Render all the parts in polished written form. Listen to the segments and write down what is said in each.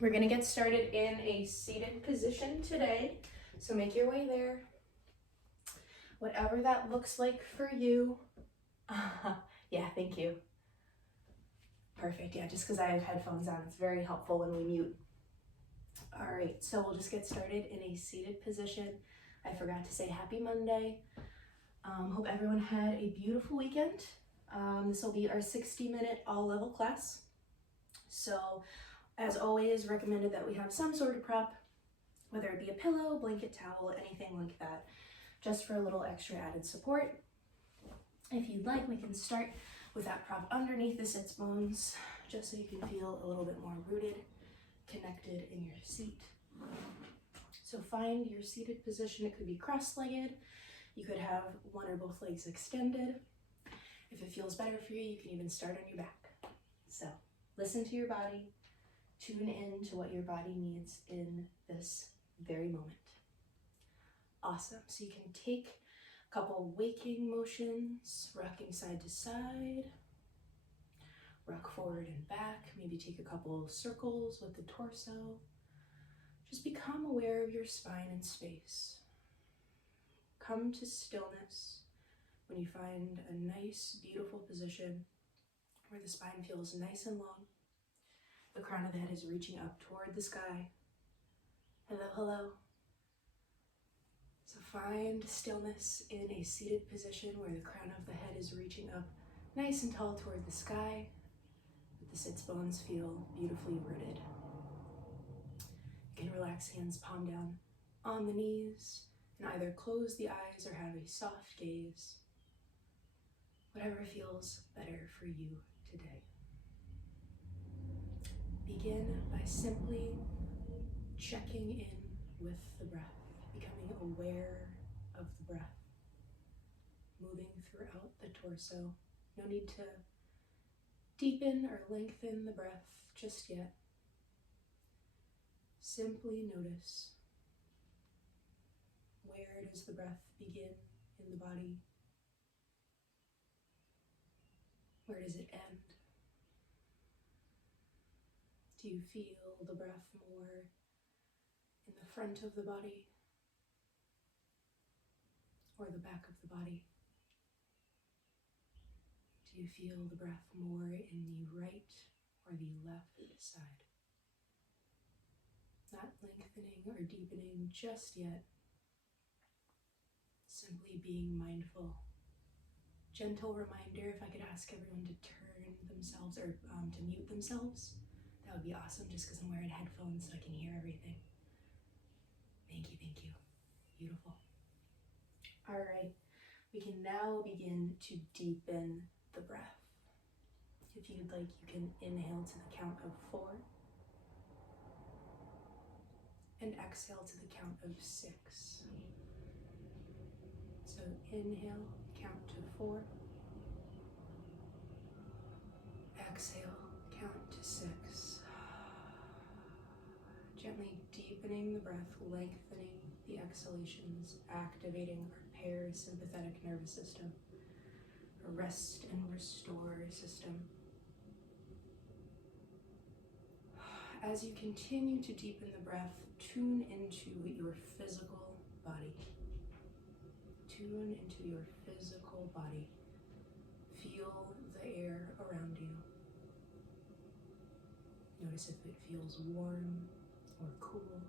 We're gonna get started in a seated position today. So make your way there. Whatever that looks like for you. Yeah, thank you. Perfect, yeah, just because I have headphones on, it's very helpful when we mute. All right, so we'll just get started in a seated position. I forgot to say happy Monday. Hope everyone had a beautiful weekend. This will be our 60-minute all-level class. So, as always, recommended that we have some sort of prop, whether it be a pillow, blanket, towel, anything like that, just for a little extra added support. If you'd like, we can start with that prop underneath the sits bones, just so you can feel a little bit more rooted, connected in your seat. So find your seated position. It could be cross-legged. You could have one or both legs extended. If it feels better for you, you can even start on your back. So listen to your body, tune in to what your body needs in this very moment. Awesome. So you can take a couple waking motions, rocking side to side, rock forward and back, maybe take a couple circles with the torso. Just become aware of your spine and space. Come to stillness when you find a nice, beautiful position where the spine feels nice and long. The crown of the head is reaching up toward the sky. Hello, hello. So find stillness in a seated position where the crown of the head is reaching up nice and tall toward the sky, but the sits bones feel beautifully rooted. You can relax hands palm down on the knees and either close the eyes or have a soft gaze. Whatever feels better for you today. Begin by simply checking in with the breath, becoming aware of the breath, moving throughout the torso. No need to deepen or lengthen the breath just yet. Simply notice, where does the breath begin in the body? Where does it end? Do you feel the breath more in the front of the body or the back of the body? Do you feel the breath more in the right or the left side? Not lengthening or deepening just yet. Simply being mindful. Gentle reminder, if I could ask everyone to turn themselves or to mute themselves, that would be awesome, just because I'm wearing headphones so I can hear everything. Thank you, thank you. Beautiful. All right, we can now begin to deepen the breath. If you'd like, you can inhale to the count of 4 and exhale to the count of 6. So inhale, count to 4. Exhale, count to 6. Gently deepening the breath, lengthening the exhalations, activating our parasympathetic nervous system, our rest and restore system. As you continue to deepen the breath, tune into your physical body. Tune into your physical body. Feel the air around you. Notice if it feels warm or cool.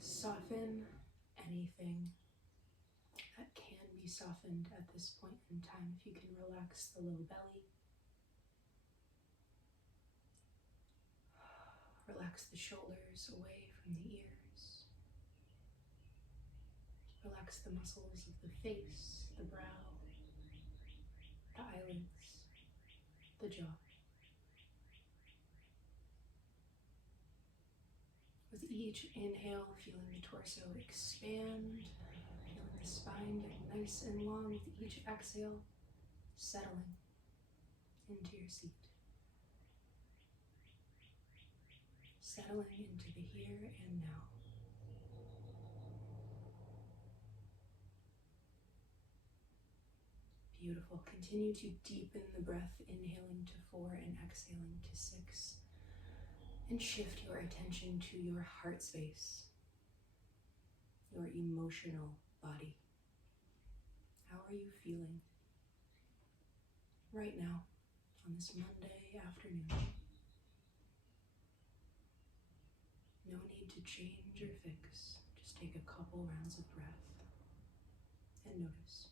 Soften anything that can be softened at this point in time. If you can relax the low belly. Relax the shoulders away from the ears. Relax the muscles of the face, the brow, the eyelids, the jaw. With each inhale, feeling the torso expand, feeling the spine get nice and long. With each exhale, settling into your seat. Settling into the here and now. Beautiful. Continue to deepen the breath, inhaling to 4 and exhaling to 6. And shift your attention to your heart space, your emotional body. How are you feeling right now on this Monday afternoon? No need to change or fix. Just take a couple rounds of breath and notice.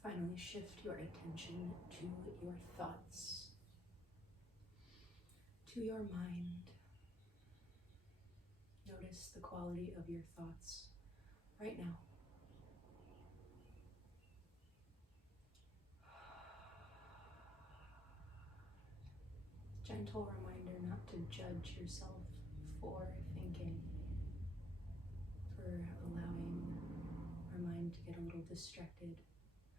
Finally, shift your attention to your thoughts, to your mind. Notice the quality of your thoughts right now. Gentle reminder not to judge yourself for thinking, for allowing our mind to get a little distracted.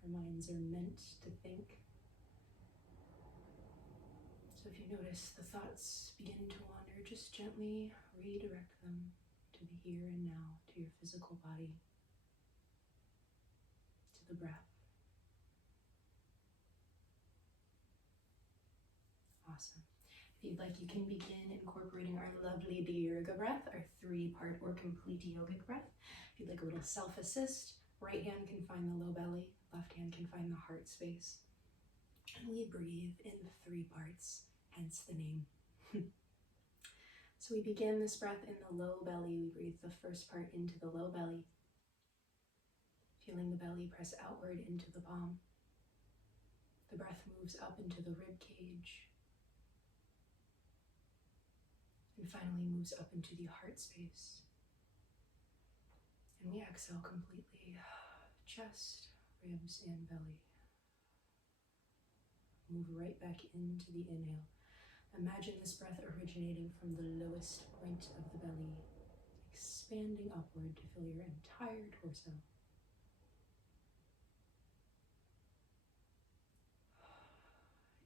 Our minds are meant to think. So if you notice the thoughts begin to wander, just gently redirect them to the here and now, to your physical body, to the breath. Awesome. If you'd like, you can begin incorporating our lovely Dirga breath, our 3-part or complete yogic breath. If you'd like a little self-assist, right hand can find the low belly, left hand can find the heart space. And we breathe in 3 parts, hence the name. So we begin this breath in the low belly. We breathe the first part into the low belly, feeling the belly press outward into the palm. The breath moves up into the rib cage, and finally moves up into the heart space. And we exhale completely, chest, ribs, and belly. Move right back into the inhale. Imagine this breath originating from the lowest point of the belly, expanding upward to fill your entire torso.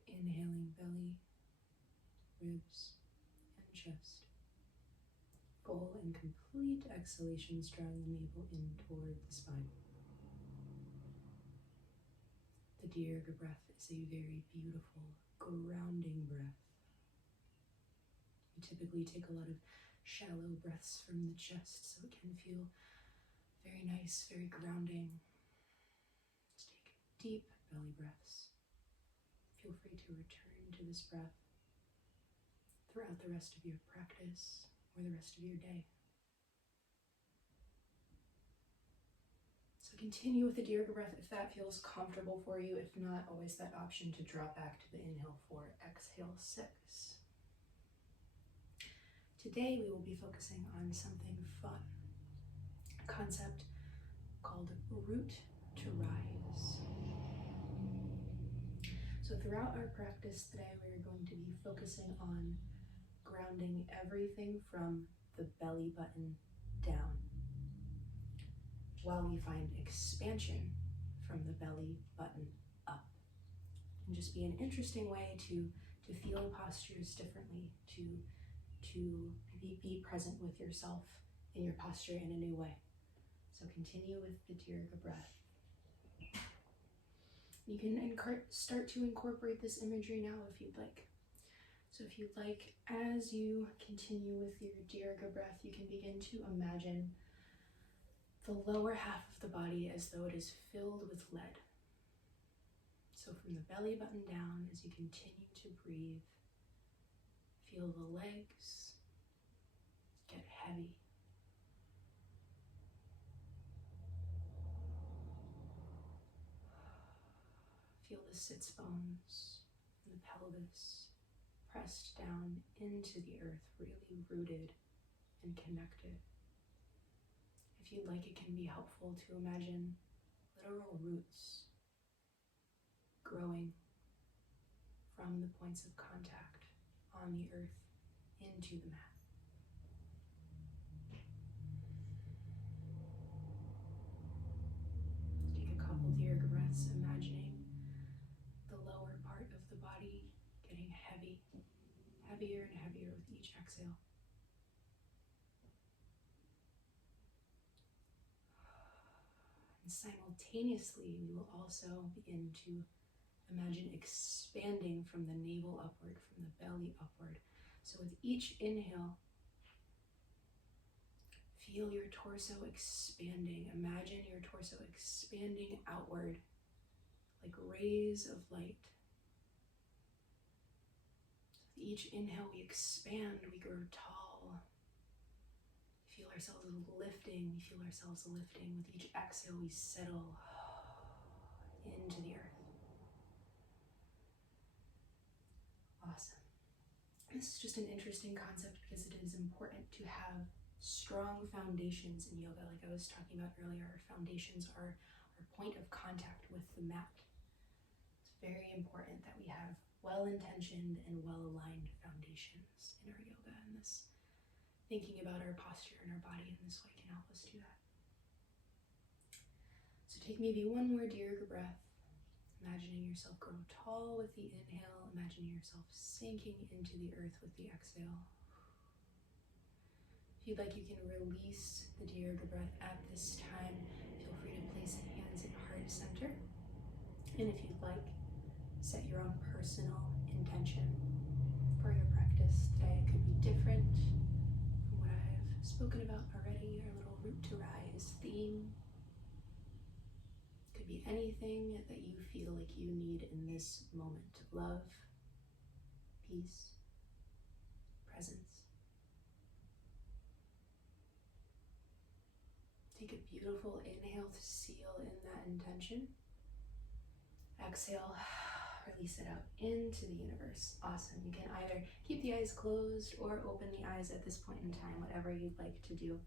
Inhaling belly, ribs, and chest. Full and complete exhalation, drawing the navel in toward the spine. The Dirga breath is a very beautiful, grounding breath. We typically take a lot of shallow breaths from the chest, so it can feel very nice, very grounding. Let's take deep belly breaths. Feel free to return to this breath throughout the rest of your practice or the rest of your day. So continue with the Dirga breath if that feels comfortable for you. If not, always that option to drop back to the inhale 4, exhale 6. Today we will be focusing on something fun, a concept called root to rise. So throughout our practice today, we're going to be focusing on grounding everything from the belly button down, while we find expansion from the belly button up. And just be an interesting way to feel postures differently, to be present with yourself in your posture in a new way. So continue with the Dirga breath. You can start to incorporate this imagery now if you'd like. So if you'd like, as you continue with your Dirga breath, you can begin to imagine the lower half of the body as though it is filled with lead. So from the belly button down, as you continue to breathe, feel the legs get heavy. Feel the sits bones and the pelvis pressed down into the earth, really rooted and connected. If you'd like, it can be helpful to imagine literal roots growing from the points of contact on the earth into the mat. Take a couple Dirga breaths, imagining the lower part of the body getting heavy, heavier and heavier with each exhale. simultaneously, we will also begin to imagine expanding from the navel upward, from the belly upward. So with each inhale, feel your torso expanding. Imagine your torso expanding outward like rays of light. With each inhale, we expand, we grow tall. We feel ourselves lifting, we feel ourselves lifting. With each exhale, we settle into the earth. Awesome. This is just an interesting concept because it is important to have strong foundations in yoga. Like I was talking about earlier, our foundations are our point of contact with the mat. It's very important that we have well-intentioned and well-aligned foundations in our yoga, and this thinking about our posture and our body in this way can help us do that. So take maybe one more deep breath, imagining yourself grow tall with the inhale, imagining yourself sinking into the earth with the exhale. If you'd like, you can release the Dirga breath at this time. Feel free to place hands at heart center. And if you'd like, set your own personal intention for your practice today. It could be different from what I've spoken about already, our little root to rise theme. It could be anything that you feel like you need in this moment. Love, peace, presence. Take a beautiful inhale to seal in that intention. Exhale, release it out into the universe. Awesome. You can either keep the eyes closed or open the eyes at this point in time, whatever you'd like to do.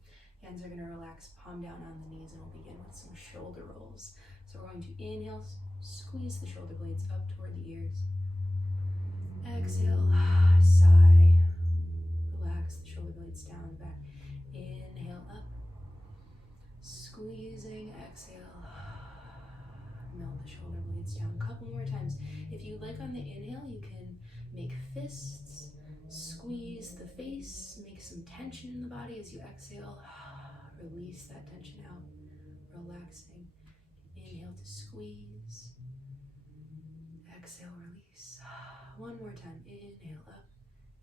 Hands are going to relax, palm down on the knees, and we'll begin with some shoulder rolls. So we're going to inhale, squeeze the shoulder blades up toward the ears. Exhale, sigh, relax the shoulder blades down and back. Inhale up, squeezing, exhale, melt the shoulder blades down. A couple more times. If you like on the inhale, you can make fists, squeeze the face, make some tension in the body as you exhale. Release that tension out, relaxing. Inhale to squeeze, exhale, release. One more time. Inhale up,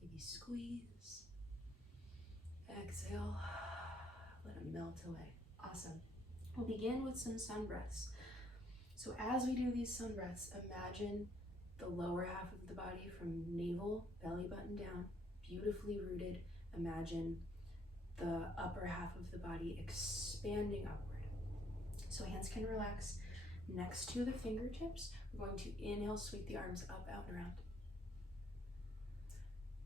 maybe squeeze, exhale, let it melt away. Awesome. We'll begin with some sun breaths. So as we do these sun breaths, imagine the lower half of the body from navel, belly button down, beautifully rooted. Imagine the upper half of the body expanding upward. So hands can relax next to the fingertips. We're going to inhale, sweep the arms up, out, and around.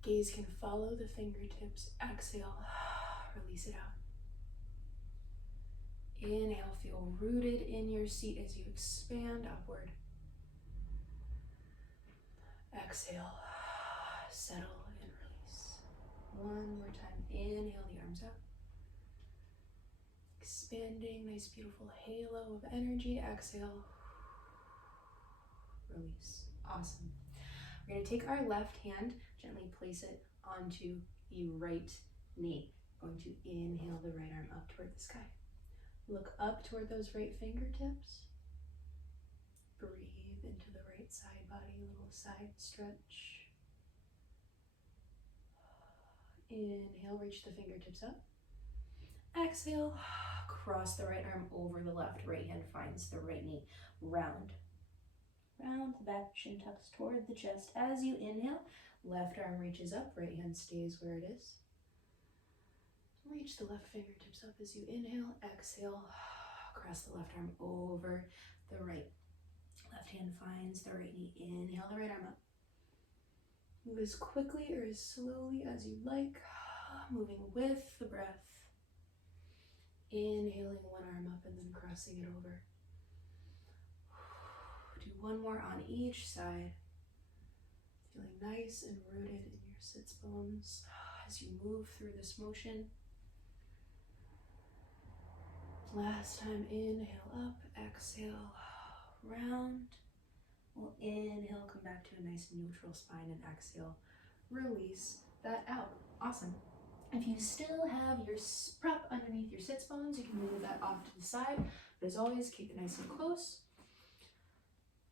Gaze can follow the fingertips. Exhale, release it out. Inhale, feel rooted in your seat as you expand upward. Exhale, settle and release. One more time. Inhale the arms up. Expanding, nice beautiful halo of energy. Exhale, release. Awesome. We're going to take our left hand, gently place it onto the right knee. We're going to inhale the right arm up toward the sky. Look up toward those right fingertips. Breathe into the right side body, a little side stretch. Inhale, reach the fingertips up. Exhale, cross the right arm over the left. Right hand finds the right knee. Round. Round the back, shin tucks toward the chest. As you inhale, left arm reaches up, right hand stays where it is. Reach the left fingertips up as you inhale. Exhale, cross the left arm over the right. Left hand finds the right knee. Inhale the right arm up. Move as quickly or as slowly as you like, moving with the breath. Inhaling one arm up and then crossing it over. Do one more on each side. Feeling nice and rooted in your sits bones as you move through this motion. Last time, inhale up, exhale, round. We'll inhale, come back to a nice neutral spine, and exhale, release that out. Awesome. If you still have your prop underneath your sits bones, you can move that off to the side. But as always, keep it nice and close.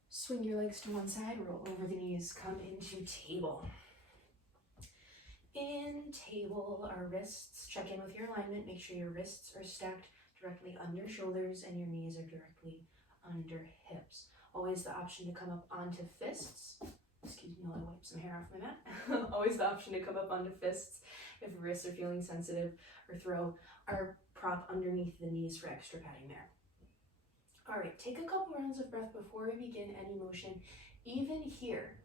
Swing your legs to one side, roll over the knees, come into table. In table, our wrists, check in with your alignment, make sure your wrists are stacked directly under shoulders and your knees are directly under hips. Always the option to come up onto fists. Excuse me while I wipe some hair off my mat. Always the option to come up onto fists if wrists are feeling sensitive, or throw our prop underneath the knees for extra padding there. All right, take a couple rounds of breath before we begin any motion. Even here,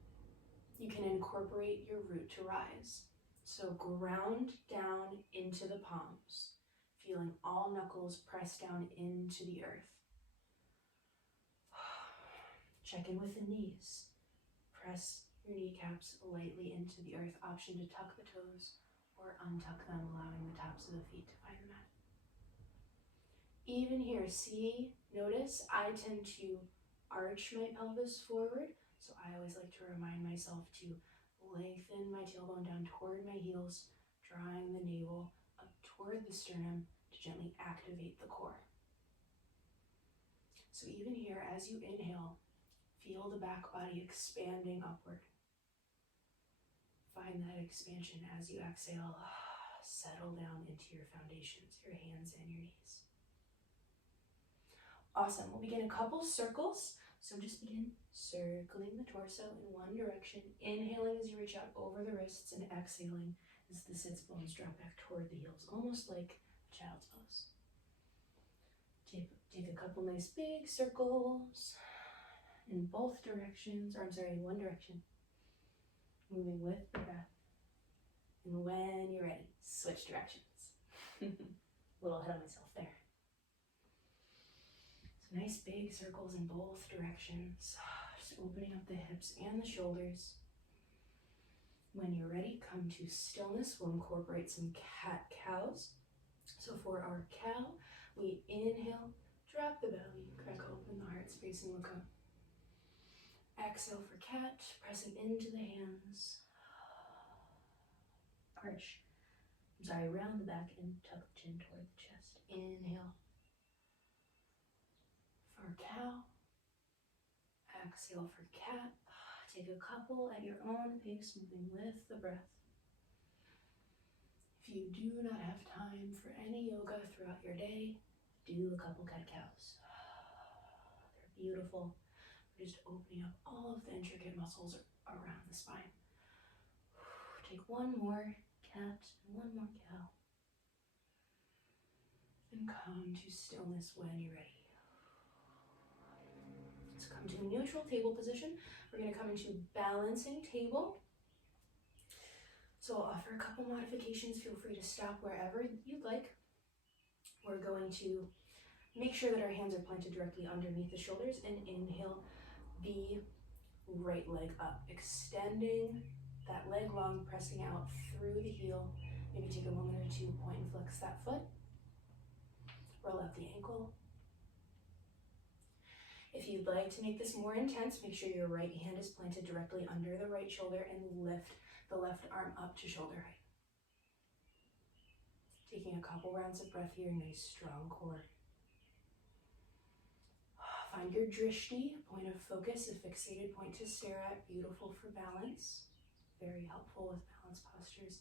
you can incorporate your root to rise. So ground down into the palms, feeling all knuckles press down into the earth. Check in with the knees. Press your kneecaps lightly into the earth. Option to tuck the toes or untuck them, allowing the tops of the feet to find the mat. Even here, notice I tend to arch my pelvis forward, so I always like to remind myself to lengthen my tailbone down toward my heels, drawing the navel up toward the sternum to gently activate the core. So even here, as you inhale, feel the back body expanding upward. Find that expansion as you exhale. Settle down into your foundations, your hands and your knees. Awesome. We'll begin a couple circles. So just begin circling the torso in one direction, inhaling as you reach out over the wrists and exhaling as the sits bones drop back toward the heels, almost like a child's pose. Take a couple nice big circles in both directions, in one direction, moving with the breath. And when you're ready, switch directions. A little ahead of myself there. So nice big circles in both directions, just opening up the hips and the shoulders. When you're ready, come to stillness. We'll incorporate some cat-cows. So for our cow, we inhale, drop the belly, crack open the heart space and look up. Exhale for cat, pressing into the hands. Arch. Round the back and tuck the chin toward the chest. Inhale. For cow. Exhale for cat. Take a couple at your own pace, moving with the breath. If you do not have time for any yoga throughout your day, do a couple cat-cows. They're beautiful. We're just opening up all of the intricate muscles around the spine. Take one more cat and one more cow. And come to stillness when you're ready. Let's come to neutral table position. We're going to come into balancing table. So I'll offer a couple modifications. Feel free to stop wherever you'd like. We're going to make sure that our hands are planted directly underneath the shoulders and inhale the right leg up, extending that leg long, pressing out through the heel. Maybe take a moment or two, point and flex that foot. Roll out the ankle. If you'd like to make this more intense, make sure your right hand is planted directly under the right shoulder and lift the left arm up to shoulder height. Taking a couple rounds of breath here, nice strong core. Find your drishti, point of focus, a fixated point to stare at, beautiful for balance. Very helpful with balance postures.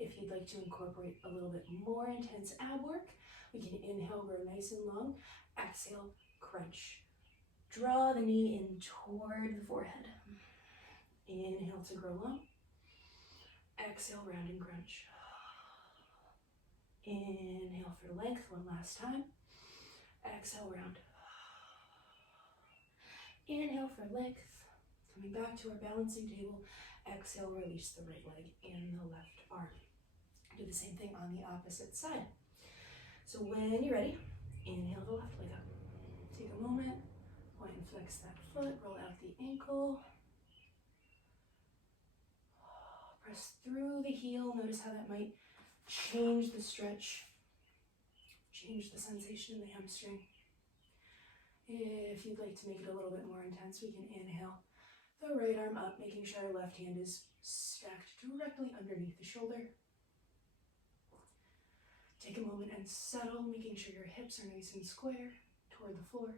If you'd like to incorporate a little bit more intense ab work, we can inhale, grow nice and long. Exhale, crunch. Draw the knee in toward the forehead. Inhale to grow long. Exhale, round and crunch. Inhale for length, one last time. Exhale, round. Inhale for length. Coming back to our balancing table. Exhale, release the right leg and the left arm. Do the same thing on the opposite side. So when you're ready, inhale the left leg up. Take a moment, point and flex that foot, roll out the ankle. Press through the heel. Notice how that might change the stretch, change the sensation in the hamstring. If you'd like to make it a little bit more intense, we can inhale the right arm up, making sure our left hand is stacked directly underneath the shoulder. Take a moment and settle, making sure your hips are nice and square toward the floor.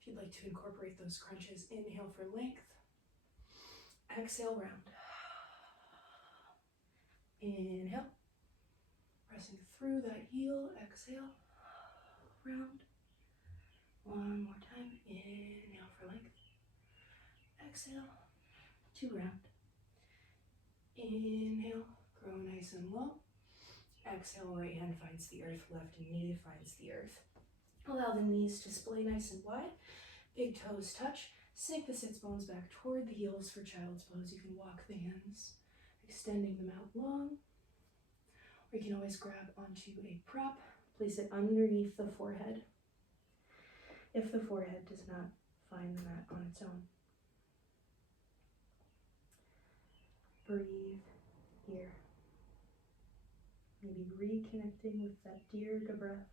If you'd like to incorporate those crunches, inhale for length. Exhale, round. Inhale. Pressing through that heel. Exhale, round. One more time. Inhale for length. Exhale, to round. Inhale, grow nice and low. Exhale, right hand finds the earth, left knee finds the earth. Allow the knees to splay nice and wide. Big toes touch. Sink the sits bones back toward the heels for child's pose. You can walk the hands, extending them out long. Or you can always grab onto a prop, place it underneath the forehead if the forehead does not find the mat on its own. Breathe here. Maybe reconnecting with that deer to breath.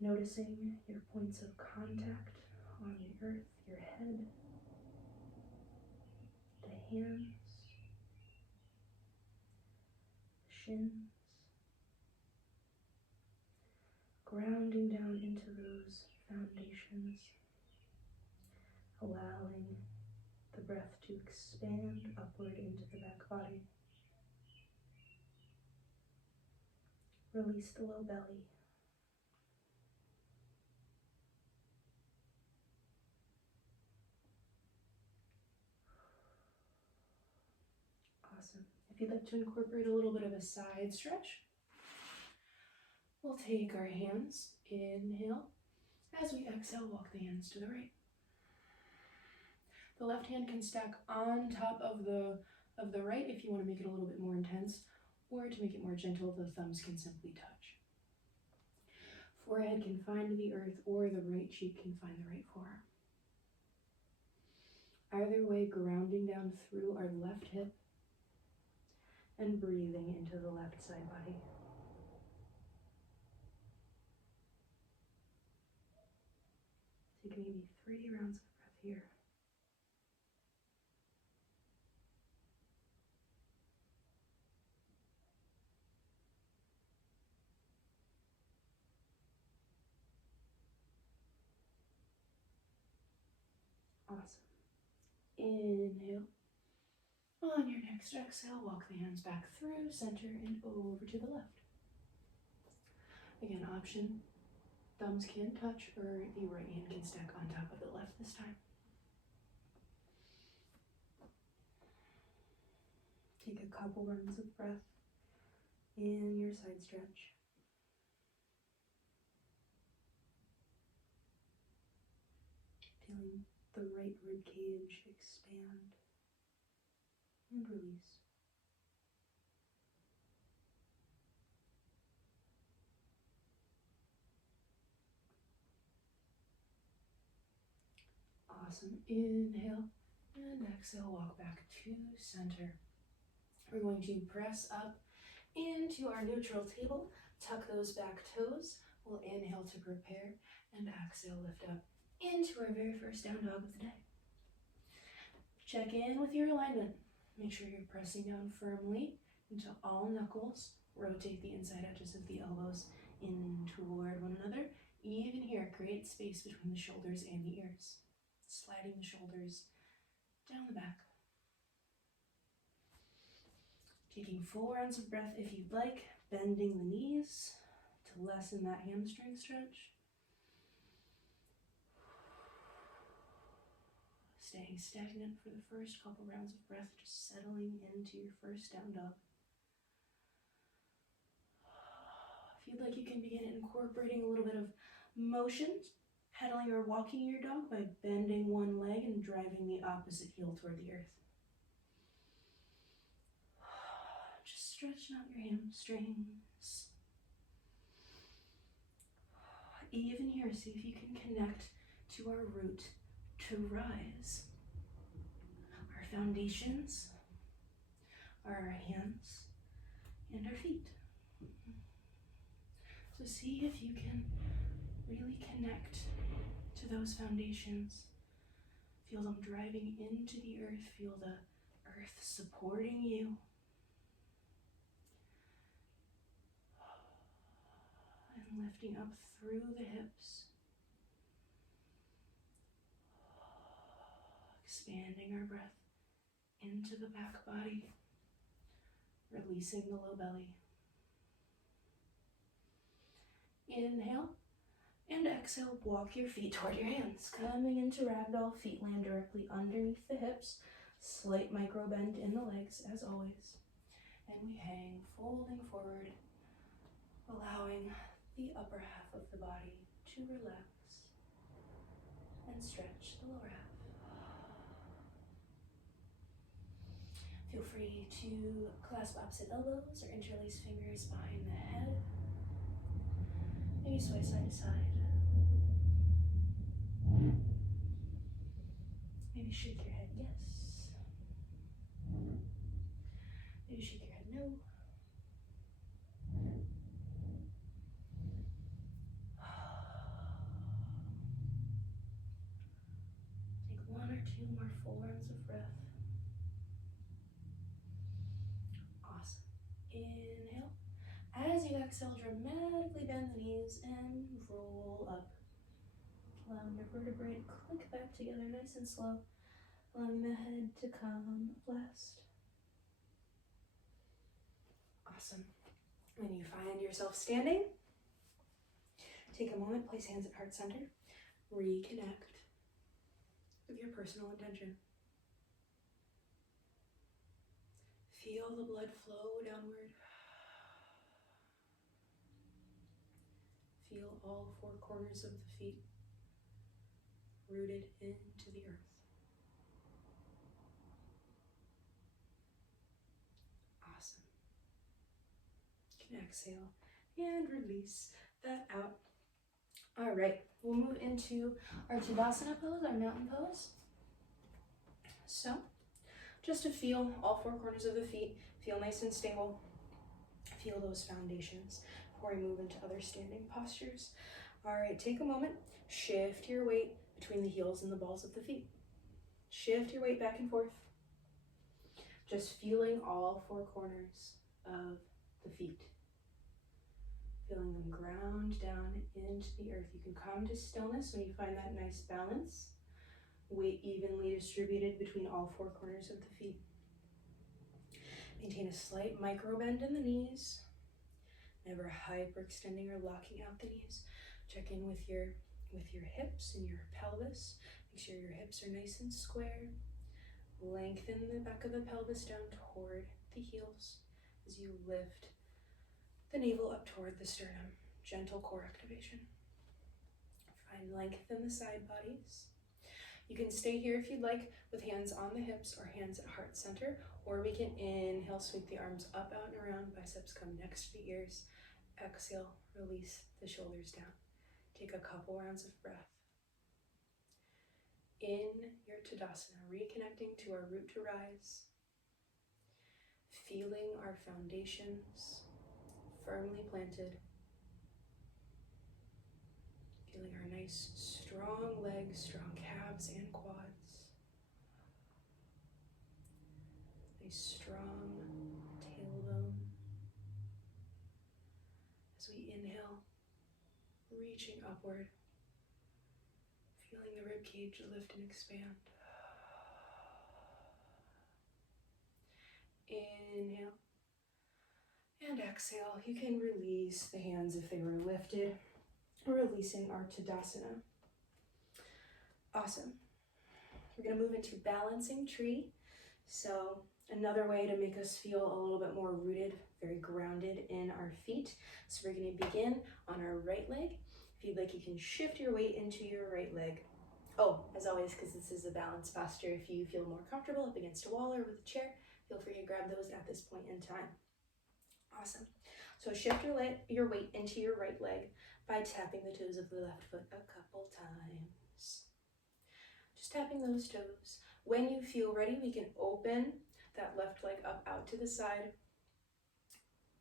Noticing your points of contact on the earth, your head, the hands, the shins. Grounding down into those foundations, allowing the breath to expand upward into the back body. Release the low belly. Awesome. If you'd like to incorporate a little bit of a side stretch, we'll take our hands, inhale. As we exhale, walk the hands to the right. The left hand can stack on top of the right if you want to make it a little bit more intense, or to make it more gentle, the thumbs can simply touch. Forehead can find the earth, or the right cheek can find the right forearm. Either way, grounding down through our left hip and breathing into the left side body. Take maybe 3 rounds of breath here. Awesome. Inhale. On your next exhale, walk the hands back through, center, and over to the left. Again, option. Thumbs can touch, or the right hand can stack on top of the left this time. Take a couple rounds of breath in your side stretch. Feeling the right rib cage expand and release. Awesome. Inhale and exhale, walk back to center. We're going to press up into our neutral table, tuck those back toes. We'll inhale to prepare and exhale, lift up into our very first down dog of the day. Check in with your alignment. Make sure you're pressing down firmly into all knuckles. Rotate the inside edges of the elbows in toward one another. Even here, create space between the shoulders and the ears. Sliding the shoulders down the back. Taking full rounds of breath if you'd like, bending the knees to lessen that hamstring stretch. Staying stagnant for the first couple rounds of breath, just settling into your first down dog. If you'd like, you can begin incorporating a little bit of motion, pedaling or walking your dog by bending one leg and driving the opposite heel toward the earth. Just stretching out your hamstrings. Even here, see if you can connect to our root to rise. Our foundations are our hands and our feet. So see if you can really connect to those foundations. Feel them driving into the earth. Feel the earth supporting you. And lifting up through the hips. Expanding our breath into the back body. Releasing the low belly. Inhale. And exhale, walk your feet toward your hands. Coming into ragdoll, feet land directly underneath the hips. Slight micro bend in the legs, as always. And we hang, folding forward, allowing the upper half of the body to relax and stretch the lower half. Feel free to clasp opposite elbows or interlace fingers behind the head. Maybe sway side to side. Maybe shake your head yes. Maybe shake your head no. Take 1 or 2 more full rounds of breath. Awesome. Inhale. As you exhale, dramatically bend the knees and roll up. Allowing your vertebrae to click back together nice and slow. Allowing the head to come last. Awesome. When you find yourself standing, take a moment, place hands at heart center. Reconnect with your personal intention. Feel the blood flow downward. Feel all 4 corners of the feet rooted into the earth. Awesome. You can exhale and release that out. All right, we'll move into our Tadasana pose, our mountain pose. So, just to feel all 4 corners of the feet, feel nice and stable. Feel those foundations before we move into other standing postures. All right, take a moment, shift your weight between the heels and the balls of the feet. Shift your weight back and forth. Just feeling all 4 corners of the feet. Feeling them ground down into the earth. You can come to stillness when you find that nice balance. Weight evenly distributed between all 4 corners of the feet. Maintain a slight micro bend in the knees. Never hyperextending or locking out the knees. Check in with your hips and your pelvis. Make sure your hips are nice and square. Lengthen the back of the pelvis down toward the heels as you lift the navel up toward the sternum. Gentle core activation. Find length in the side bodies. You can stay here if you'd like with hands on the hips or hands at heart center, or we can inhale, sweep the arms up, out, and around. Biceps come next to the ears. Exhale, release the shoulders down. Take a couple rounds of breath. In your Tadasana, reconnecting to our root to rise. Feeling our foundations firmly planted. Feeling our nice strong legs, strong calves and quads. Nice strong tailbone. As we inhale, reaching upward, feeling the rib cage lift and expand. Inhale and exhale. You can release the hands if they were lifted. Releasing our Tadasana. Awesome. We're going to move into balancing tree. So another way to make us feel a little bit more rooted, very grounded in our feet. So we're going to begin on our right leg. If you'd like, you can shift your weight into your right leg. Oh, as always, because this is a balanced posture, if you feel more comfortable up against a wall or with a chair, feel free to grab those at this point in time. Awesome. So shift your weight into your right leg by tapping the toes of the left foot a couple times. Just tapping those toes. When you feel ready, we can open that left leg up out to the side.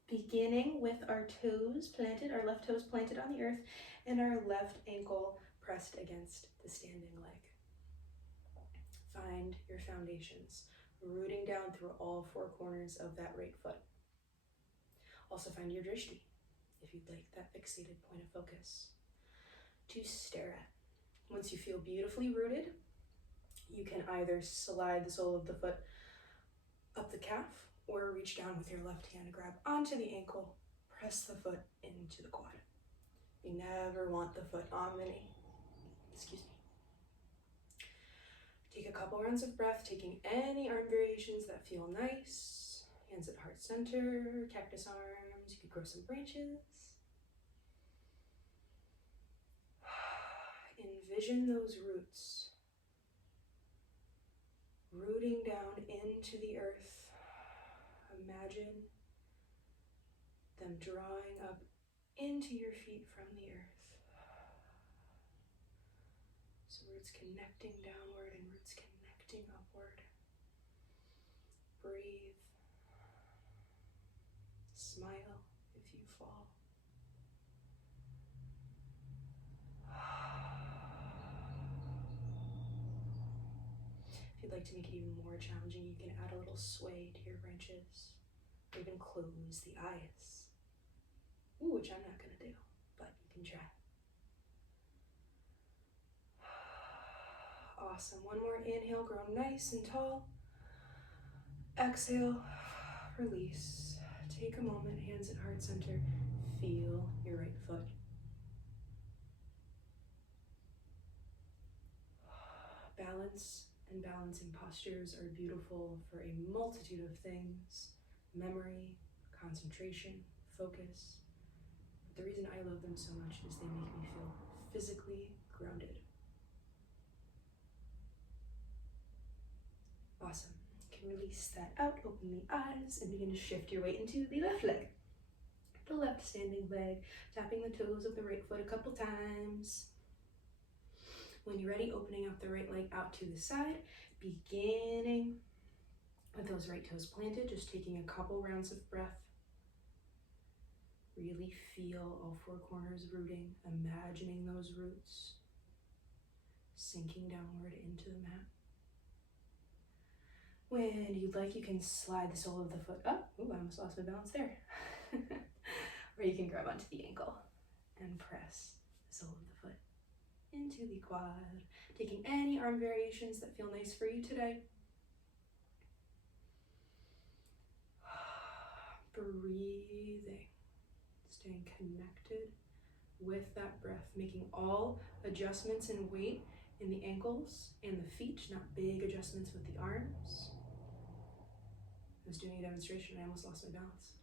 Beginning with our toes planted, our left toes planted on the earth, and our left ankle pressed against the standing leg. Find your foundations, rooting down through all 4 corners of that right foot. Also find your drishti. if you'd like that fixated point of focus to stare at. Once you feel beautifully rooted, you can either slide the sole of the foot up the calf or reach down with your left hand, grab onto the ankle, press the foot into the quad. You never want the foot on the knee. Excuse me. Take a couple rounds of breath, taking any arm variations that feel nice. Hands at heart center, cactus arms. You could grow some branches. Envision those roots rooting down into the earth. Imagine them drawing up into your feet from the earth. So roots connecting downward and roots connecting upward. Breathe. Smile if you fall. If you'd like to make it even more challenging, you can add a little sway to your branches, or even close the eyes. Ooh, which I'm not going to do, but you can try. Awesome. One more inhale, grow nice and tall. Exhale, release. Take a moment, hands at heart center. Feel your right foot. Balance and balancing postures are beautiful for a multitude of things. Memory, concentration, focus. But the reason I love them so much is they make me feel physically grounded. Awesome. You can release that out, open the eyes, and begin to shift your weight into the left leg. The left standing leg, tapping the toes of the right foot a couple times. When you're ready, opening up the right leg out to the side, beginning with those right toes planted, just taking a couple rounds of breath. Really feel all four corners rooting, imagining those roots sinking downward into the mat. When you'd like, you can slide the sole of the foot up. Ooh, I almost lost my balance there. Or you can grab onto the ankle and press the sole of the foot into the quad. Taking any arm variations that feel nice for you today. Breathing, staying connected with that breath, making all adjustments in weight in the ankles and the feet, not big adjustments with the arms. I was doing a demonstration and I almost lost my balance.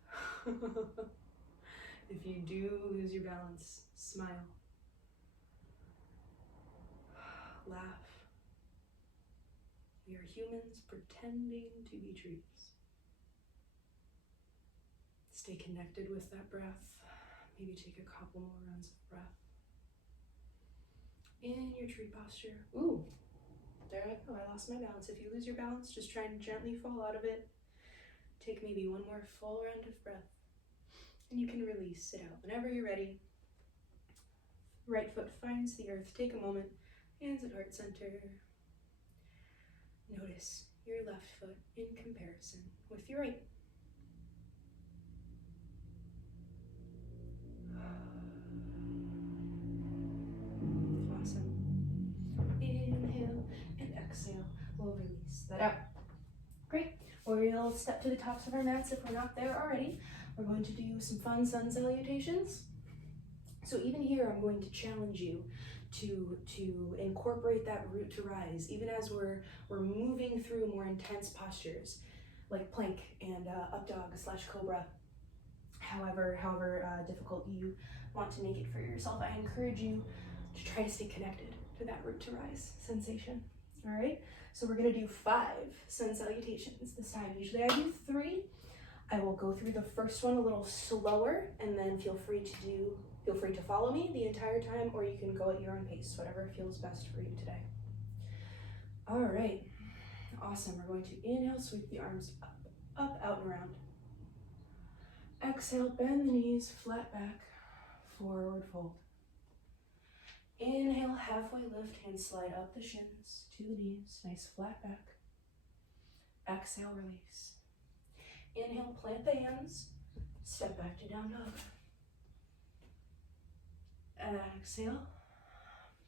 If you do lose your balance, smile. Laugh. We are humans pretending to be trees. Stay connected with that breath. Maybe take a couple more rounds of breath. In your tree posture. Ooh, there I go. I lost my balance. If you lose your balance, just try and gently fall out of it. Take maybe one more full round of breath. And you can release it out. Whenever you're ready, right foot finds the earth. Take a moment. Hands at heart center. Notice your left foot in comparison with your right. Awesome. Inhale and exhale. We'll release that out. Great. We'll step to the tops of our mats if we're not there already. We're going to do some fun sun salutations. So even here, I'm going to challenge you to incorporate that root to rise, even as we're moving through more intense postures, like plank and up dog / cobra. However difficult you want to make it for yourself, I encourage you to try to stay connected to that root to rise sensation. All right, so we're gonna do 5 sun salutations this time. Usually I do 3. I will go through the first one a little slower, and then feel free to follow me the entire time, or you can go at your own pace, whatever feels best for you today. All right, awesome. We're going to inhale, sweep the arms up, out and around. Exhale, bend the knees, flat back, forward fold. Inhale, halfway lift, hands slide up the shins to the knees, nice flat back. Exhale, release. Inhale, plant the hands, step back to down dog. Exhale.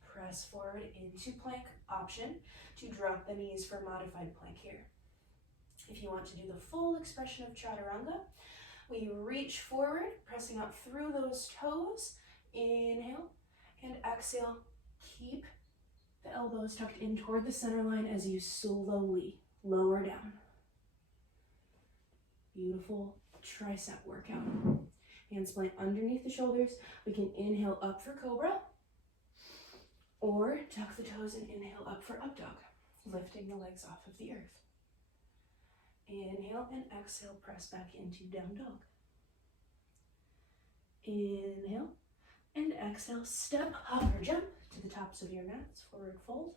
Press forward into plank. Option to drop the knees for modified plank here. If you want to do the full expression of chaturanga, we reach forward, pressing up through those toes. Inhale and exhale. Keep the elbows tucked in toward the center line as you slowly lower down. Beautiful tricep workout. Hands plant underneath the shoulders. We can inhale up for cobra, or tuck the toes and inhale up for up dog, lifting the legs off of the earth. Inhale and exhale, press back into down dog. Inhale and exhale, step, hop, or jump to the tops of your mats, forward fold.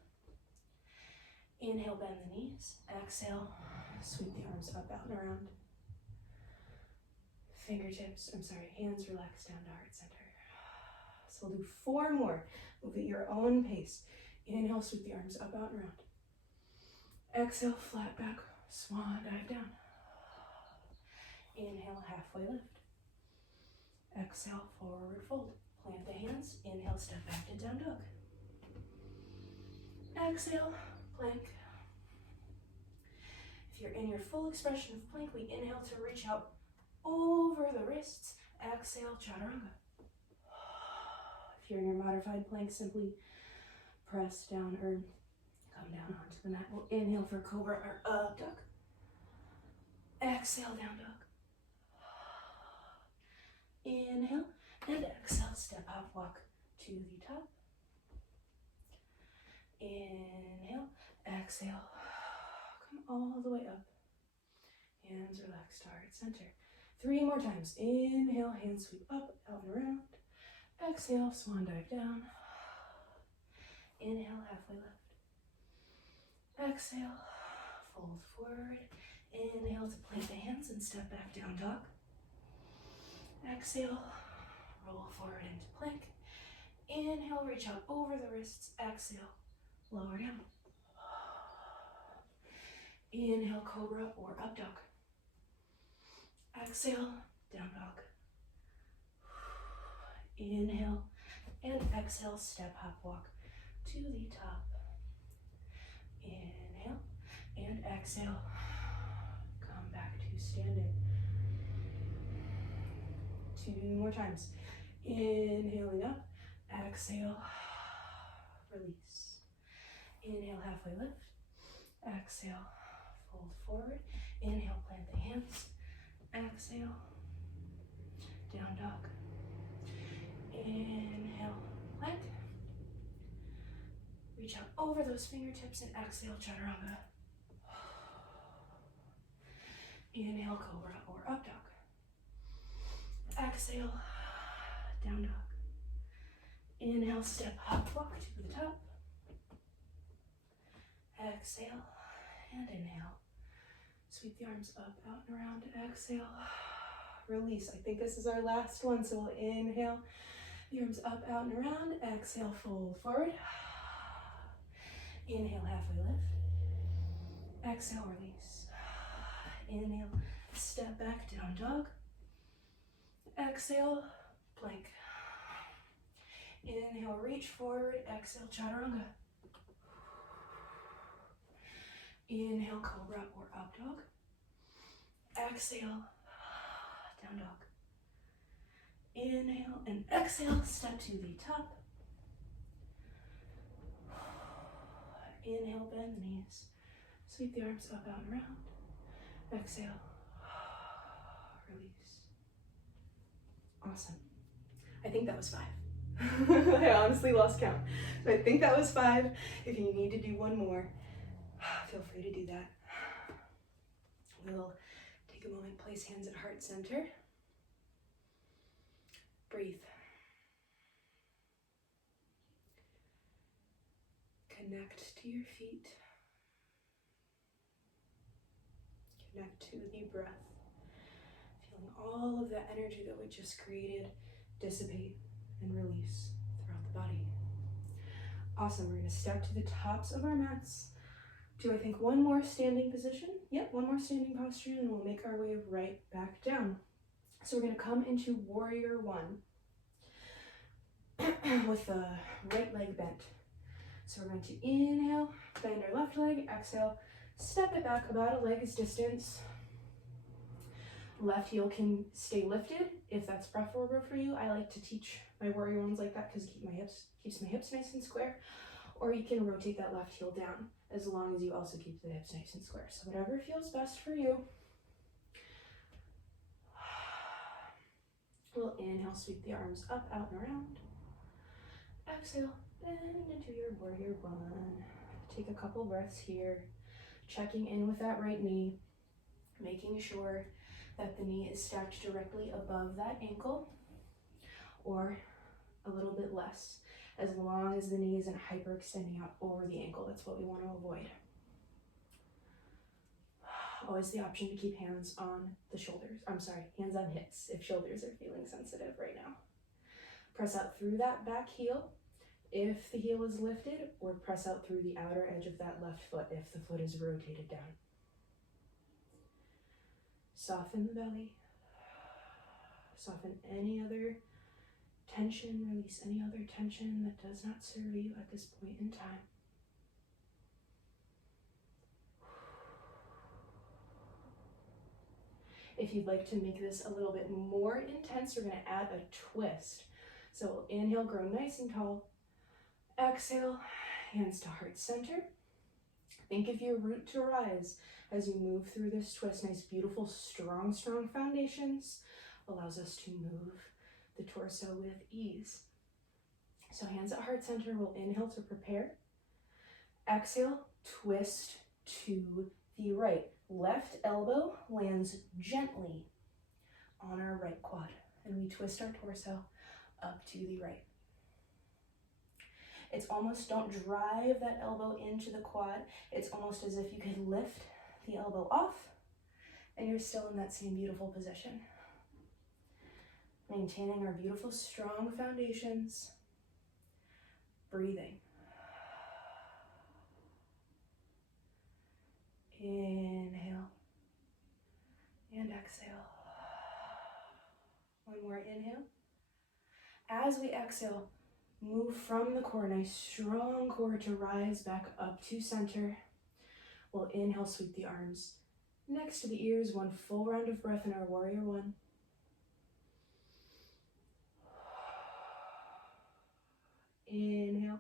Inhale, bend the knees. Exhale, sweep the arms up, out, and around. Hands relax down to heart center. So we'll do 4 more. Move at your own pace. Inhale, sweep the arms up, out, and around. Exhale, flat back, swan dive down. Inhale, halfway lift. Exhale, forward fold. Plant the hands. Inhale, step back to down dog. Exhale, plank. If you're in your full expression of plank, we inhale to reach out over the wrists. Exhale, chaturanga. If you're in your modified plank, simply press down or come down onto the mat. We'll inhale for cobra or up dog. Exhale, down dog. Inhale and exhale, step up, walk to the top. Inhale, exhale, come all the way up. Hands relax to heart center. 3 more times. Inhale, hands sweep up, out and around. Exhale, swan dive down. Inhale, halfway lift. Exhale, fold forward. Inhale to plant the hands and step back down dog. Exhale, roll forward into plank. Inhale, reach out over the wrists. Exhale, lower down. Inhale, cobra or up dog. Exhale, down dog. Inhale and exhale, step, hop, walk to the top. Inhale and exhale, come back to standing. 2 more times. Inhaling up, exhale, release. Inhale, halfway lift. Exhale, fold forward. Inhale, plant the hands. Exhale, down dog. Inhale, plank. Reach out over those fingertips and exhale, chaturanga. Inhale, cobra or up dog. Exhale, down dog. Inhale, step, hop, walk to the top. Exhale and inhale. Sweep the arms up, out and around. Exhale, release. I think this is our last one, so we'll inhale. The arms up, out and around. Exhale, fold forward. Inhale, halfway lift. Exhale, release. Inhale, step back, down dog. Exhale, plank. Inhale, reach forward. Exhale, chaturanga. Inhale, cobra or up dog. Exhale, down dog. Inhale and exhale, step to the top. Inhale, bend the knees. Sweep the arms up, out and around. Exhale, release. Awesome. I think that was 5. I honestly lost count. So I think that was 5. If you need to do one more, feel free to do that. We'll take a moment, place hands at heart center. Breathe. Connect to your feet. Connect to the breath. Feeling all of that energy that we just created dissipate and release throughout the body. Awesome. We're going to step to the tops of our mats. Do I think one more standing position? Yep, one more standing posture, and we'll make our way right back down. So we're going to come into warrior 1. with the right leg bent. So we're going to inhale, bend our left leg, exhale, step it back about a leg's distance. Left heel can stay lifted if that's preferable for you. I like to teach my warrior ones like that because it keeps my hips nice and square. Or you can rotate that left heel down as long as you also keep the hips nice and square. So whatever feels best for you. We'll inhale, sweep the arms up, out, and around. Exhale, bend into your warrior one. Take a couple breaths here, checking in with that right knee, making sure that the knee is stacked directly above that ankle or a little bit less, as long as the knee isn't hyperextending out over the ankle. That's what we want to avoid. Always the option to keep hands on the shoulders. Hands on hips if shoulders are feeling sensitive right now. Press out through that back heel if the heel is lifted, or press out through the outer edge of that left foot if the foot is rotated down. Soften the belly. Soften any other tension, release any other tension that does not serve you at this point in time. If you'd like to make this a little bit more intense, we're going to add a twist. So we'll inhale, grow nice and tall. Exhale, hands to heart center. Think of your root to rise as you move through this twist. Nice, beautiful, strong foundations allows us to move the torso with ease. So hands at heart center, we'll inhale to prepare. Exhale, twist to the right. Left elbow lands gently on our right quad, and we twist our torso up to the right. It's almost, don't drive that elbow into the quad. It's almost as if you could lift the elbow off and you're still in that same beautiful position. Maintaining our beautiful, strong foundations. Breathing. Inhale and exhale. One more inhale. As we exhale, move from the core, nice strong core to rise back up to center. We'll inhale, sweep the arms next to the ears, one full round of breath in our warrior one. Inhale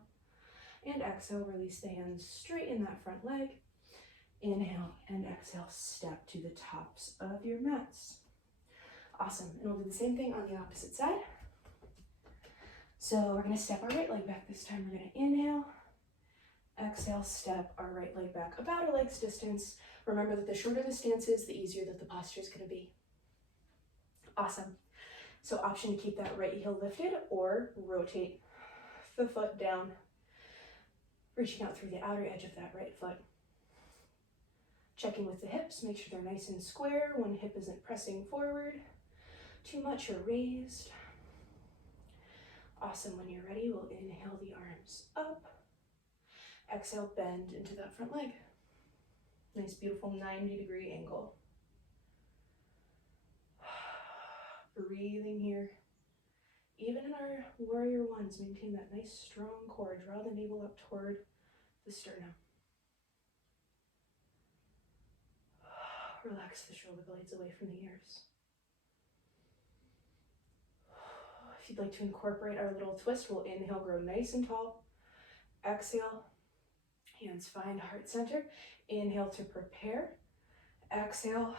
and exhale, release the hands, straighten that front leg. Inhale and exhale, step to the tops of your mats. Awesome, and we'll do the same thing on the opposite side. So we're gonna step our right leg back this time. We're gonna inhale, exhale, step our right leg back about a leg's distance. Remember that the shorter the stance is, the easier that the posture is gonna be. Awesome. So option to keep that right heel lifted or rotate the foot down, reaching out through the outer edge of that right foot. Checking with the hips, make sure they're nice and square. One hip isn't pressing forward too much or raised. Awesome, when you're ready, we'll inhale the arms up. Exhale, bend into that front leg. Nice, beautiful 90-degree angle. Breathing here. Even in our warrior ones, maintain that nice strong core. Draw the navel up toward the sternum. Relax the shoulder blades away from the ears. If you'd like to incorporate our little twist, we'll inhale, grow nice and tall. Exhale, hands find heart center. Inhale to prepare. Exhale,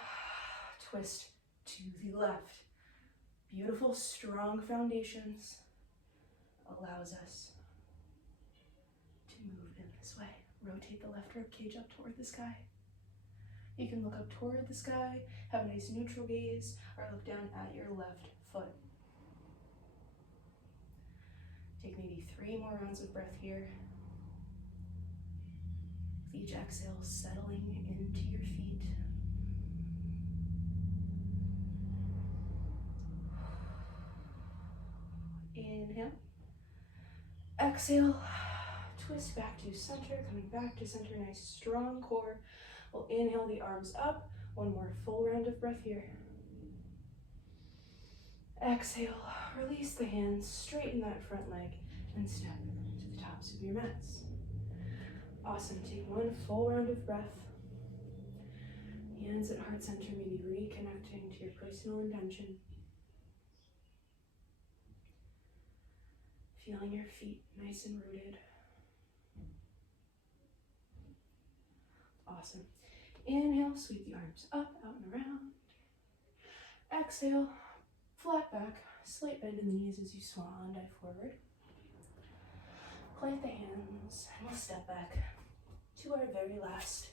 twist to the left. Beautiful, strong foundations allows us to move in this way. Rotate the left rib cage up toward the sky. You can look up toward the sky, have a nice neutral gaze, or look down at your left foot. Take maybe 3 more rounds of breath here. With each exhale, settling into your feet. Inhale. Exhale. Twist back to center, coming back to center, nice strong core. We'll inhale the arms up. One more full round of breath here. Exhale, release the hands, straighten that front leg. and step to the tops of your mats. Awesome. Take one full round of breath. Hands at heart center, maybe reconnecting to your personal intention. Feeling your feet nice and rooted. Awesome. Inhale, sweep the arms up, out and around. Exhale, flat back, slight bend in the knees as you swan dive forward. Plant the hands, and we'll step back to our very last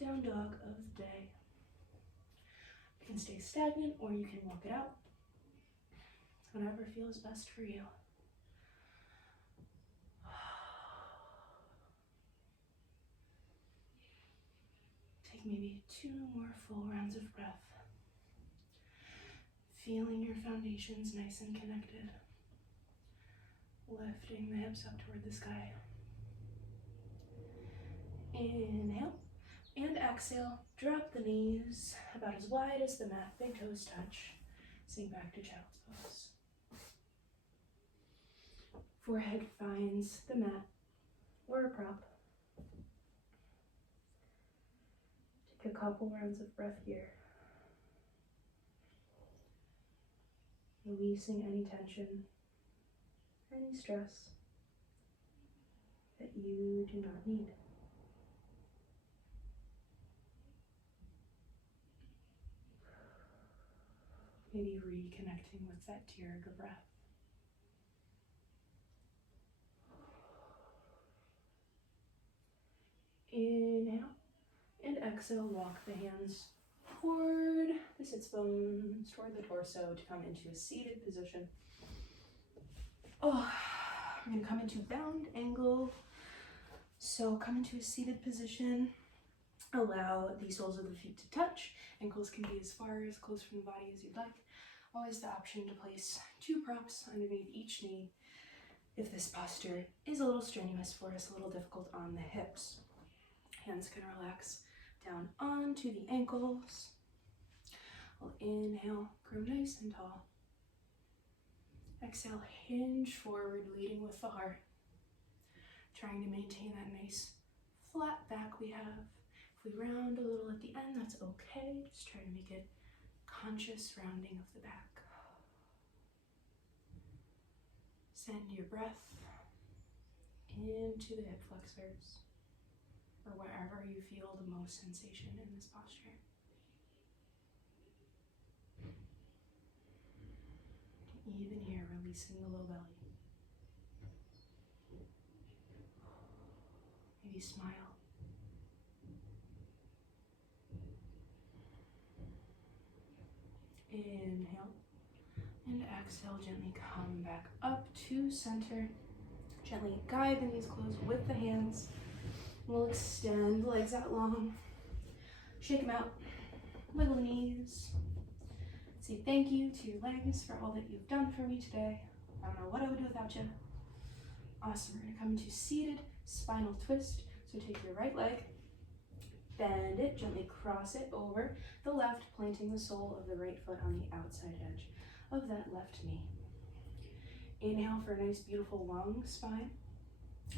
down dog of the day. You can stay stagnant or you can walk it out. Whatever feels best for you. Take maybe 2 more full rounds of breath. Feeling your foundations nice and connected. Lifting the hips up toward the sky. Inhale and exhale. Drop the knees about as wide as the mat. Big toes touch. Sink back to child's pose. Forehead finds the mat or a prop. Take a couple rounds of breath here. Releasing any tension, any stress that you do not need. Maybe reconnecting with that Tirga breath. Inhale and exhale, walk the hands toward the sits bones, toward the torso to come into a seated position. We're going to come into bound angle. So come into a seated position. Allow the soles of the feet to touch. Ankles can be as far as close from the body as you'd like. Always the option to place 2 props underneath each knee if this posture is a little strenuous for us, a little difficult on the hips. Hands can relax down onto the ankles. We'll inhale, grow nice and tall. Exhale, hinge forward, leading with the heart. Trying to maintain that nice flat back we have. If we round a little at the end, that's okay. Just try to make it conscious rounding of the back. Send your breath into the hip flexors, or wherever you feel the most sensation in this posture. Even here, releasing the low belly. Maybe smile. Inhale and exhale, gently come back up to center. Gently guide the knees closed with the hands. We'll extend the legs out long. Shake them out. Wiggle the knees. Say thank you to your legs for all that you've done for me today. I don't know what I would do without you. Awesome. We're going to come into seated spinal twist. So take your right leg, bend it, gently cross it over the left, planting the sole of the right foot on the outside edge of that left knee. Inhale for a nice, beautiful, long spine.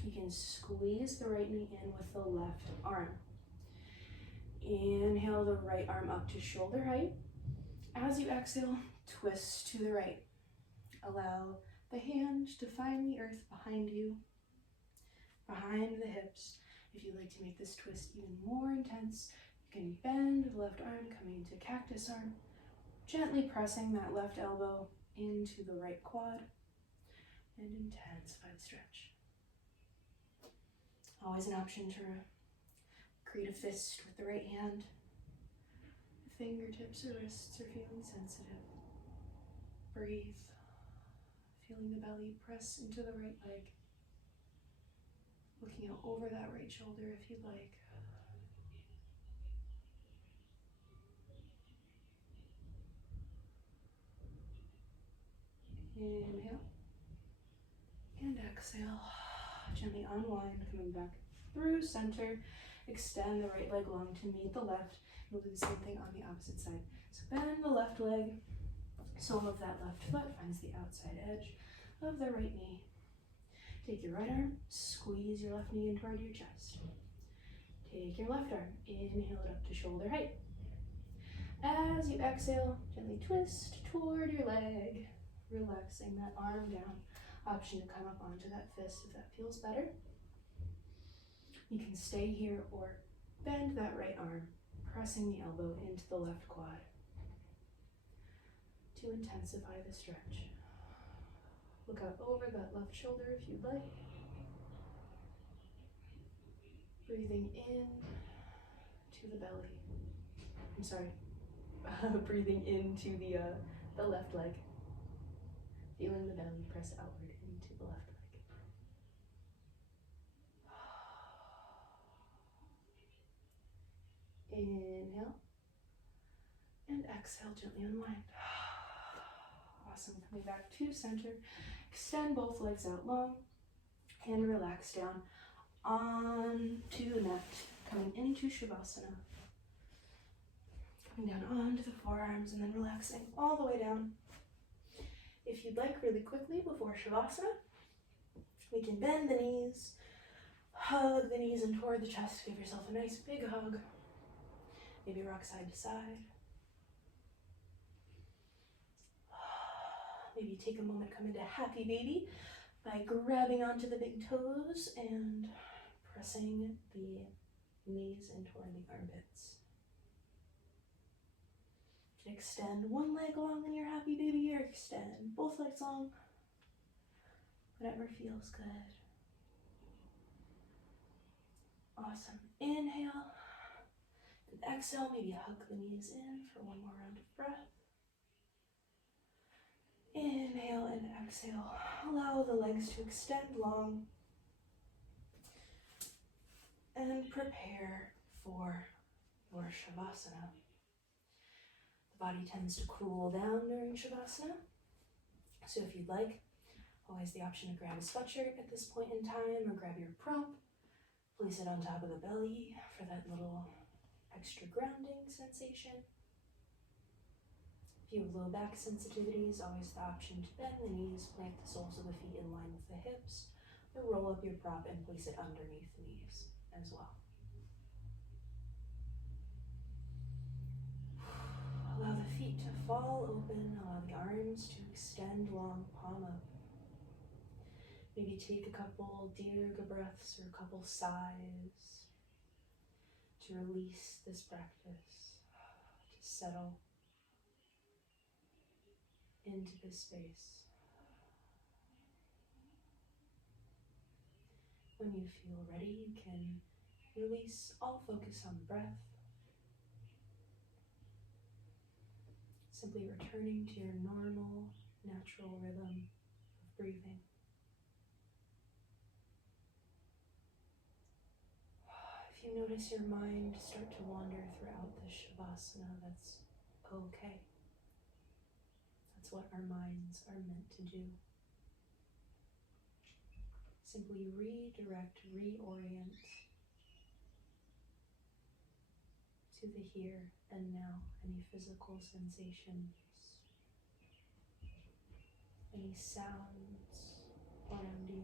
You can squeeze the right knee in with the left arm. Inhale the right arm up to shoulder height. As you exhale, twist to the right. Allow the hand to find the earth behind you, behind the hips. If you'd like to make this twist even more intense, you can bend the left arm, coming into cactus arm, gently pressing that left elbow into the right quad, and intensify the stretch. Always an option to create a fist with the right hand. The fingertips or wrists are feeling sensitive. Breathe. Feeling the belly press into the right leg. Looking out over that right shoulder if you'd like. Inhale. And exhale. Gently unwind, coming back through center. Extend the right leg long to meet the left. We'll do the same thing on the opposite side. So bend the left leg. Sole of that left foot finds the outside edge of the right knee. Take your right arm, squeeze your left knee in toward your chest. Take your left arm, inhale it up to shoulder height. As you exhale, gently twist toward your leg, relaxing that arm down. Option to come up onto that fist if that feels better. You can stay here or bend that right arm, pressing the elbow into the left quad to intensify the stretch. Look out over that left shoulder if you'd like. Breathing in to the belly. I'm sorry, breathing into the left leg. Feeling the belly press outward into the left leg. Inhale and exhale, gently unwind. Awesome, coming back to center. Extend both legs out long and relax down onto the mat, coming into Shavasana. Coming down onto the forearms and then relaxing all the way down. If you'd like, really quickly before Shavasana, we can bend the knees, hug the knees in toward the chest, give yourself a nice big hug. Maybe rock side to side. Maybe take a moment, come into happy baby by grabbing onto the big toes and pressing the knees in toward the armpits. Extend one leg long in your happy baby, or extend both legs long. Whatever feels good. Awesome. Inhale and exhale. Maybe hug the knees in for one more round of breath. Inhale and exhale. Allow the legs to extend long. And prepare for your Shavasana. The body tends to cool down during Shavasana. So if you'd like, always the option to grab a sweatshirt at this point in time, or grab your prop, place it on top of the belly for that little extra grounding sensation. If you have low back sensitivities, always the option to bend the knees, plant the soles of the feet in line with the hips, or roll up your prop and place it underneath the knees as well. Allow the feet to fall open, allow the arms to extend long, palm up. Maybe take a couple dirga breaths or a couple sighs to release this practice, to settle into this space. When you feel ready, you can release all focus on the breath. Simply returning to your normal, natural rhythm of breathing. If you notice your mind start to wander throughout the Shavasana, that's okay. That's what our minds are meant to do. Simply redirect, reorient to the here and now, any physical sensations, any sounds around you.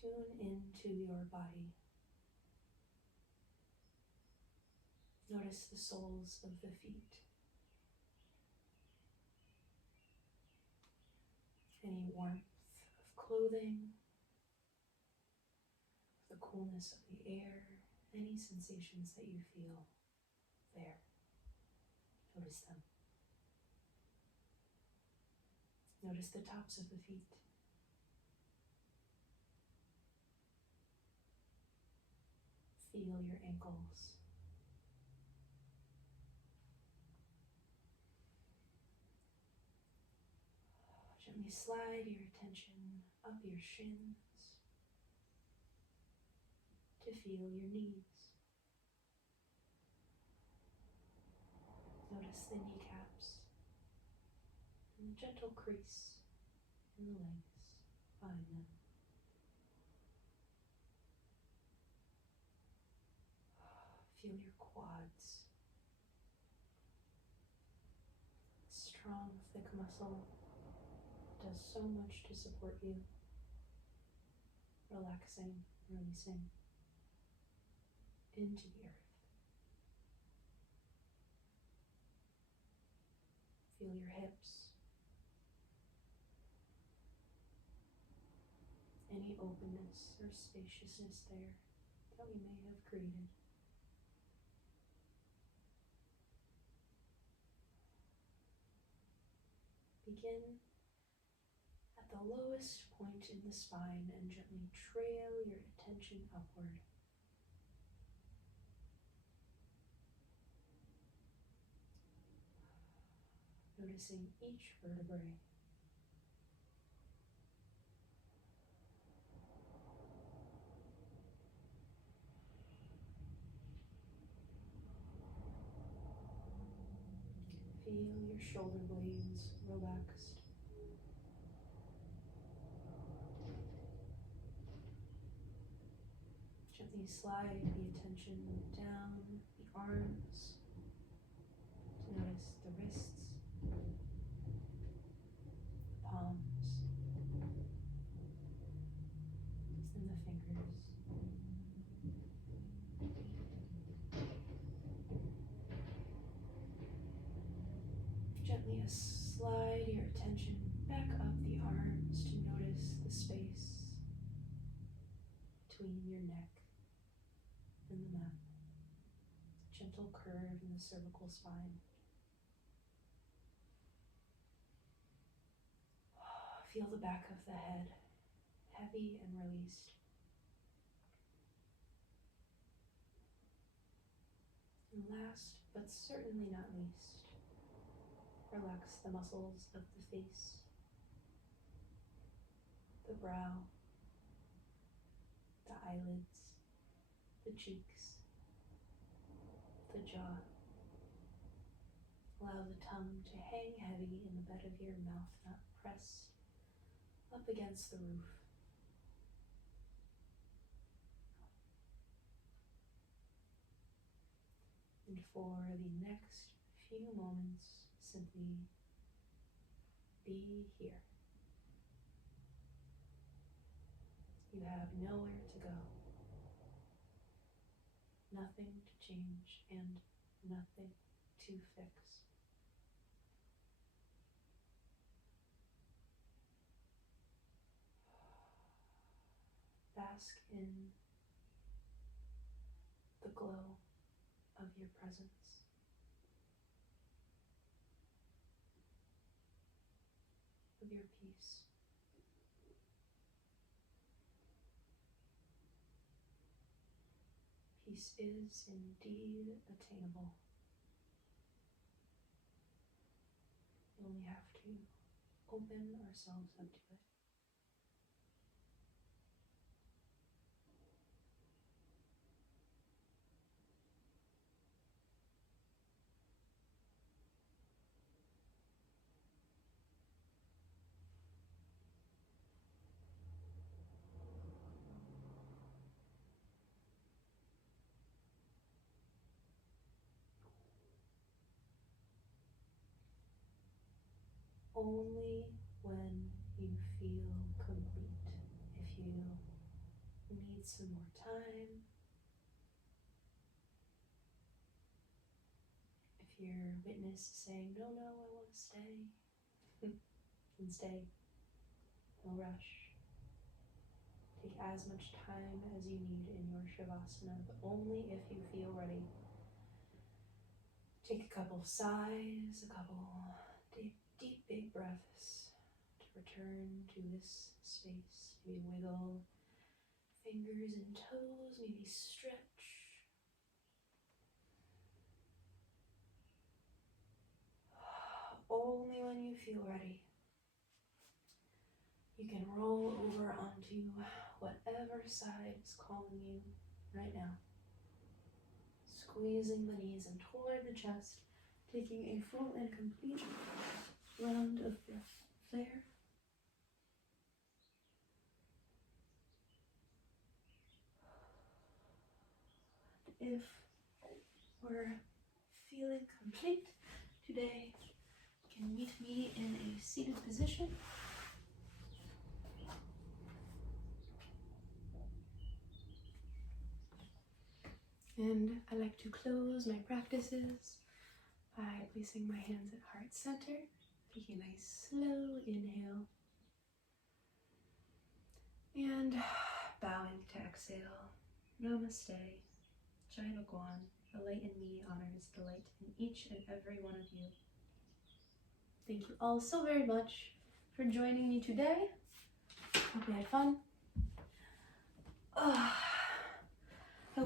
Tune into your body. Notice the soles of the feet. Any warmth of clothing, the coolness of the air, any sensations that you feel there. Notice them. Notice the tops of the feet. Feel your ankles. Gently slide your attention up your shins to feel your knees. Notice the kneecaps and the gentle crease in the legs behind them. Feel your quads. Strong, thick muscle does so much to support you. Relaxing, releasing into the earth. Feel your hips. Any openness or spaciousness there that we may have created. Begin at the lowest point in the spine and gently trail your attention upward. Noticing each vertebrae. Feel your shoulder blades relaxed. Gently slide the attention down the arms to notice the wrists, the palms, and the fingers. Gently slide your attention back up the arms to notice the space between your neck and the mat. Gentle curve in the cervical spine. Feel the back of the head, heavy and released. And last, but certainly not least, relax the muscles of the face, the brow, the eyelids, the cheeks, the jaw. Allow the tongue to hang heavy in the bed of your mouth, not pressed up against the roof. And for the next few moments, simply be here. You have nowhere to go, nothing to change, and nothing to fix. Bask in the glow of your presence. Of your peace. Peace is indeed attainable. We only have to open ourselves up to it. Only when you feel complete. If you need some more time, if your witness is saying, no, I want to stay, then stay. No rush. Take as much time as you need in your Shavasana, but only if you feel ready. Take a couple sighs, a couple deep big breaths to return to this space. Maybe wiggle fingers and toes, maybe stretch. Only when you feel ready. You can roll over onto whatever side is calling you right now. Squeezing the knees in toward the chest, taking a full and complete round of breath there. If or feeling complete today, you can meet me in a seated position. And I like to close my practices by placing my hands at heart center, taking a nice slow inhale, and bowing to exhale. Namaste. Jai Bhagwan. The light in me honors the light in each and every one of you. Thank you all so very much for joining me today. Hope you had fun.